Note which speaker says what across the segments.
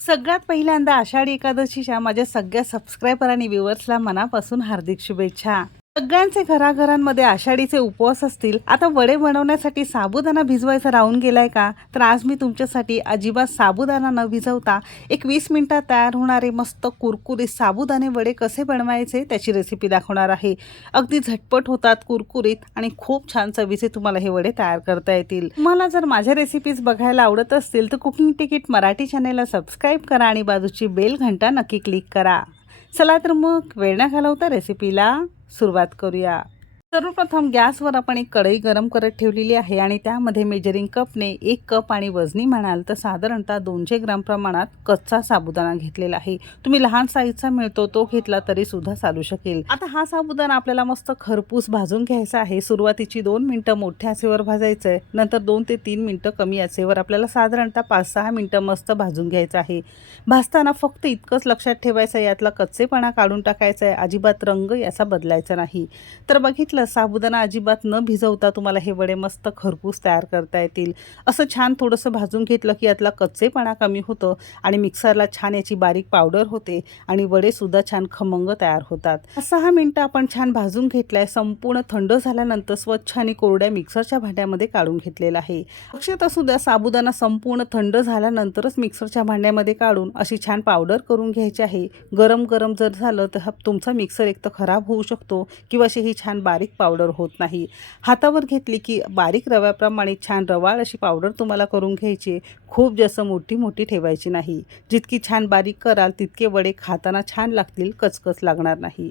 Speaker 1: सगळ्यात पहिल्यांदा आषाढी एकादशीच्या माझ्या सगळ्या सबस्क्रायबर आणि व्ह्युअर्सला मनापासून हार्दिक शुभेच्छा. सगळ्यांचे घराघरांमध्ये आषाढीचे उपवास असतील आता वडे बनवण्यासाठी साबुदाणा भिजवायचा राहून गेलाय का? तर आज मी तुमच्यासाठी अजिबात साबुदाणा न भिजवता एक वीस मिनिटात तयार होणारे मस्त कुरकुरीत साबुदाणे वडे कसे बनवायचे त्याची रेसिपी दाखवणार आहे. अगदी झटपट होतात कुरकुरीत आणि खूप छान चवीचे तुम्हाला हे वडे तयार करता येतील. तुम्हाला जर माझ्या रेसिपीज बघायला आवडत असतील तर कुकिंग तिकीट मराठी चॅनेलला सबस्क्राईब करा आणि बाजूची बेल घंटा नक्की क्लिक करा. चला तर मग वेळ न घालवता रेसिपीला सुरुवात करूया. सर्वप्रथम गॅसवर आपण एक कढई गरम करत ठेवलेली आहे आणि त्यामध्ये मेजरिंग कपने एक कप आणि वजनी म्हणाल तर साधारणतः दोनशे ग्राम प्रमाणात कच्चा साबुदाणा घेतलेला आहे. तुम्ही लहान साईजचा मिळतो तो घेतला तरी सुद्धा चालू शकेल. आता हा साबुदाणा आपल्याला मस्त खरपूस भाजून घ्यायचा आहे. सुरुवातीची दोन मिनटं मोठ्या आचेवर भाजायचं आहे नंतर दोन ते तीन मिनटं कमी आचेवर आपल्याला साधारणतः पाच सहा मिनटं मस्त भाजून घ्यायचं आहे. भाजताना फक्त इतकंच लक्षात ठेवायचं आहे. यातला कच्चेपणा काढून टाकायचा आहे. अजिबात रंग याचा बदलायचा नाही. तर बघितलं साबुदाणा अजिबात न भिजवता तुम्हाला हे वडे मस्त खरपूस तयार करता येतील. असं छान थोडंसं भाजून घेतलं की यातला कच्चेपणा कमी होतं आणि मिक्सरला छान याची बारीक पावडर होते आणि वडेसुद्धा छान खमंग तयार होतात. सहा मिनटं आपण छान भाजून घेतलाय. संपूर्ण थंड झाल्यानंतर स्वच्छ आणि कोरड्या मिक्सरच्या भांड्यामध्ये काढून घेतलेला आहे. लक्षात असू द्या साबुदाणा संपूर्ण थंड झाल्यानंतरच मिक्सरच्या भांड्यामध्ये काढून अशी छान पावडर करून घ्यायची आहे. गरम गरम जर झालं तर तुमचा मिक्सर एक तर खराब होऊ शकतो किंवा अशी ही छान बारीक पावडर होत नाही. हातावर घेतली की बारीक रव्याप्रमाणे छान रवाळ अशी पावडर तुम्हाला करून घ्यायची. खूप जास्त मोठी मोठी ठेवायची नाही. जितकी छान बारीक कराल तितके वडे खाताना छान लागतील कचकच लागणार नाही.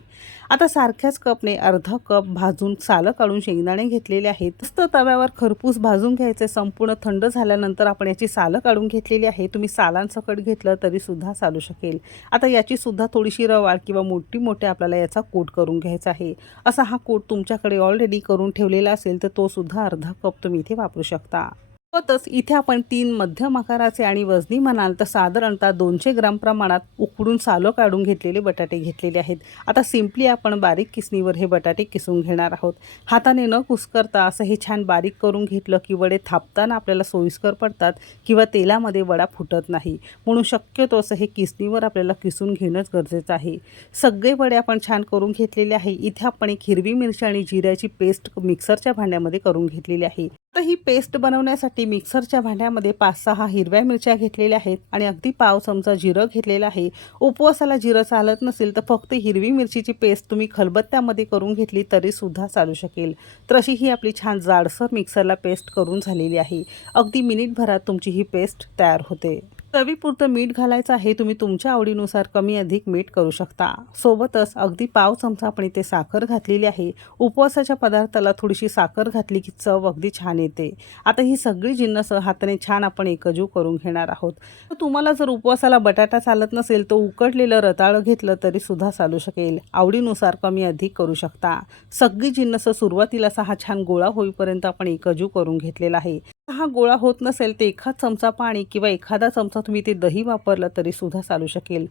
Speaker 1: आता सारख्याच कपने अर्धा कप भाजून सालं काढून शेंगदाणे घेतलेले आहेत. मस्त तव्यावर खरपूस भाजून घ्यायचे. संपूर्ण थंड झाल्यानंतर आपण याची सालं काढून घेतलेली आहे. तुम्ही सालांसकट घेतलं तरी सुद्धा चालू शकेल. आता याची सुद्धा थोडीशी रवाळ किंवा मोठी मोठी आपल्याला याचा कोट करून घ्यायचा आहे. असा हा कोट तुमच्याकडे ऑलरेडी करून ठेवलेला असेल तर तोसुद्धा अर्धा कप तुम्ही इथे वापरू शकता. सोबतच इथे आपण तीन मध्यम आकाराचे आणि वजनी म्हणाल तर साधारणतः दोनशे ग्राम प्रमाणात उकडून सालं काढून घेतलेले बटाटे घेतलेले आहेत. आता सिम्पली आपण बारीक किसणीवर हे बटाटे किसून घेणार आहोत. हाताने न कुस्करता असं हे छान बारीक करून घेतलं की वडे थापताना आपल्याला सोयीस्कर पडतात किंवा तेलामध्ये वडा फुटत नाही. म्हणून शक्यतो असं हे किसणीवर आपल्याला किसून घेणंच गरजेचं आहे. सगळे वडे आपण छान करून घेतलेले आहे. इथे आपण एक हिरवी मिरची आणि जिऱ्याची पेस्ट मिक्सरच्या भांड्यामध्ये करून घेतलेली आहे. तर ही पेस्ट बनवण्यासाठी मिक्सरच्या भांड्यामध्ये पाच सहा हिरव्या मिरच्या घेतलेल्या आहेत आणि अगदी पाव चमचा जिरं घेतलेलं आहे. उपवासाला जिरं चालत नसेल तर फक्त हिरवी मिरचीची पेस्ट तुम्ही खलबत्त्यामध्ये करून घेतली तरी सुद्धा चालू शकेल. तर अशी ही आपली छान जाडसर मिक्सरला पेस्ट करून झालेली आहे. अगदी मिनिटभरात तुमची ही पेस्ट तयार होते. चवीपुरतं मीठ घालायचं आहे तुम्ही तुमच्या आवडीनुसार कमी अधिक मीठ करू शकता. सोबतच अगदी पाव चमचा आपण इथे साखर घातलेली आहे. उपवासाच्या पदार्थाला थोडीशी साखर घातली की चव अगदी छान येते. आता ही सगळी जिन्नस हाताने छान आपण एकजू करून घेणार आहोत. तर तुम्हाला जर उपवासाला बटाटा चालत नसेल तर उकडलेलं रताळं घेतलं तरी सुद्धा चालू शकेल. आवडीनुसार कमी अधिक करू शकता. सगळी जिन्नस सुरुवातीला असा हा छान गोळा होईपर्यंत आपण एकजू करून घेतलेला आहे. हा गोळा होत नसेल तर एखाद चमचा पाणी किंवा एखादा चमचा तुम्ही ते दही वापरलं तरी सुद्धा चालू शकेल.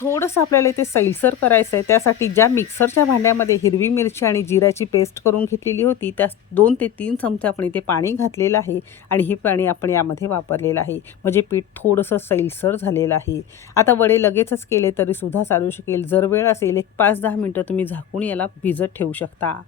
Speaker 1: थोडंसं आपल्याला इथे सैलसर करायचं आहे त्यासाठी ज्या मिक्सरच्या भांड्यामध्ये हिरवी मिरची आणि जिऱ्याची पेस्ट करून घेतलेली होती त्या दोन ते तीन चमचे आपण इथे पाणी घातलेलं आहे आणि हे पाणी आपण यामध्ये वापरलेलं आहे. म्हणजे पीठ थोडंसं सैलसर झालेलं आहे. आता वडे लगेचच केले तरी सुद्धा चालू शकेल. जर वेळ असेल एक पाच दहा मिनटं तुम्ही झाकून याला भिजत ठेवू शकता.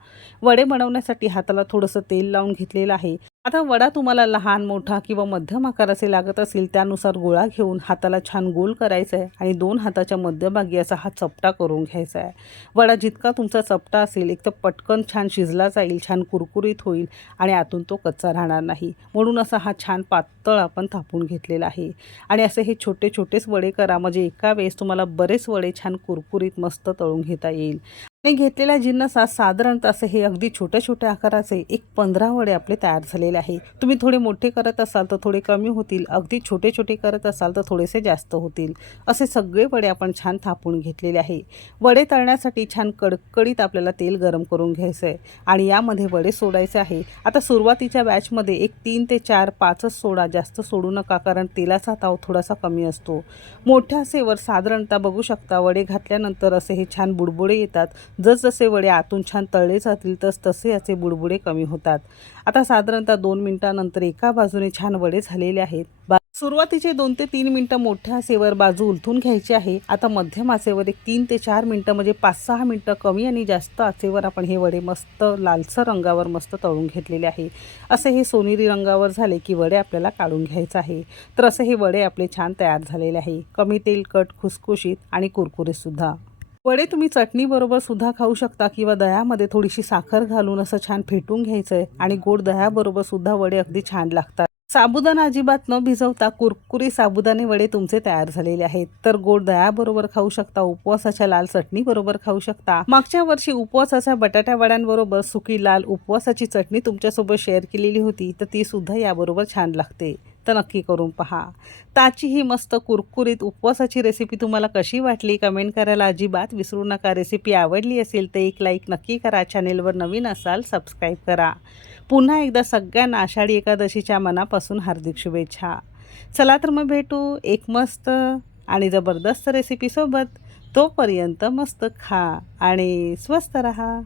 Speaker 1: वडे बनवण्यासाठी हाताला थोडंसं तेल लावून घेतलेलं आहे. आता वडा तुम्हाला लहान मोठा किंवा मध्यम आकाराचे लागत असेल त्यानुसार गोळा घेऊन हाताला छान गोल करायचा आहे आणि दोन हाताच्या मध्यभागी असा हा चपटा करून घ्यायचा आहे वडा जितका तुमचा चपटा असेल एक तर पटकन छान शिजला जाईल छान कुरकुरीत होईल आणि आतून तो कच्चा राहणार नाही. म्हणून असा हा छान पातळ आपण थापून घेतलेला आहे. आणि असे हे छोटे छोटेच वडे करा म्हणजे एका वेळेस तुम्हाला बरेच वडे छान कुरकुरीत मस्त तळून घेता येईल. आणि घेतलेल्या आज साधारणतः असे हे अगदी छोट्या छोट्या आकाराचे एक पंधरा वडे आपले तयार झालेले आहे. तुम्ही थोडे मोठे करत असाल तर थोडे कमी होतील. अगदी छोटे छोटे करत असाल तर थोडेसे जास्त होतील. असे सगळे वडे आपण छान थापून घेतलेले आहे. वडे तळण्यासाठी छान कडकडीत आपल्याला तेल गरम करून घ्यायचं आहे आणि यामध्ये वडे सोडायचे आहे. आता सुरुवातीच्या बॅचमध्ये एक तीन ते चार पाचच सोडा जास्त सोडू नका कारण तेलाचा ताव थोडासा कमी असतो. मोठ्या सेवर साधारणतः बघू शकता वडे घातल्यानंतर असे हे छान बुडबुडे येतात. जसजसे वडे आतून छान तळले जातील तस तसे याचे बुडबुडे कमी होतात. आता साधारणतः दोन मिनिटानंतर एका बाजूने छान वडे झालेले आहेत. बा सुरुवातीचे दोन ते तीन मिनटं मोठ्या आसेवर बाजू उलथून घ्यायची आहे. आता मध्यम आसेवर एक तीन ते चार मिनटं म्हणजे पाच सहा मिनटं कमी आणि जास्त आचेवर आपण हे वडे मस्त लालसर रंगावर मस्त तळून घेतलेले आहे. असे हे सोनेरी रंगावर झाले की वडे आपल्याला काढून घ्यायचं आहे. तर असे हे वडे आपले छान तयार झालेले आहे. कमी तेलकट खुसखुशीत आणि कुरकुरीतसुद्धा वडे तुम्ही चटणीबरोबर सुद्धा खाऊ शकता किंवा दह्यामध्ये थोडीशी साखर घालून असं छान फेटून घ्यायचं आहे आणि गोड दह्याबरोबर सुद्धा वडे अगदी छान लागतात. साबुदाणा अजिबात न भिजवता कुरकुरी साबुदाणे वडे तुमचे तयार झालेले आहेत. तर गोड दह्याबरोबर खाऊ शकता उपवासाच्या लाल चटणी बरोबर खाऊ शकता. मागच्या वर्षी उपवासाच्या बटाट्या वड्यांबरोबर सुकी लाल उपवासाची चटणी तुमच्यासोबत शेअर केलेली होती तर ती सुद्धा याबरोबर छान लागते. तर नक्की करून पहा. ताची ही मस्त कुरकुरीत उपवासाची रेसिपी तुम्हाला कशी वाटली? कमेंट करायला अजिबात विसरू नका. रेसिपी आवडली असेल तर एक लाईक नक्की करा. चॅनेलवर नवीन असाल सबस्क्राईब करा. पुन्हा एकदा सगळ्यांना आषाढी एकादशीच्या मनापासून हार्दिक शुभेच्छा. चला तर मग भेटू एक मस्त आणि जबरदस्त रेसिपीसोबत तोपर्यंत मस्त खा आणि स्वस्त रहा.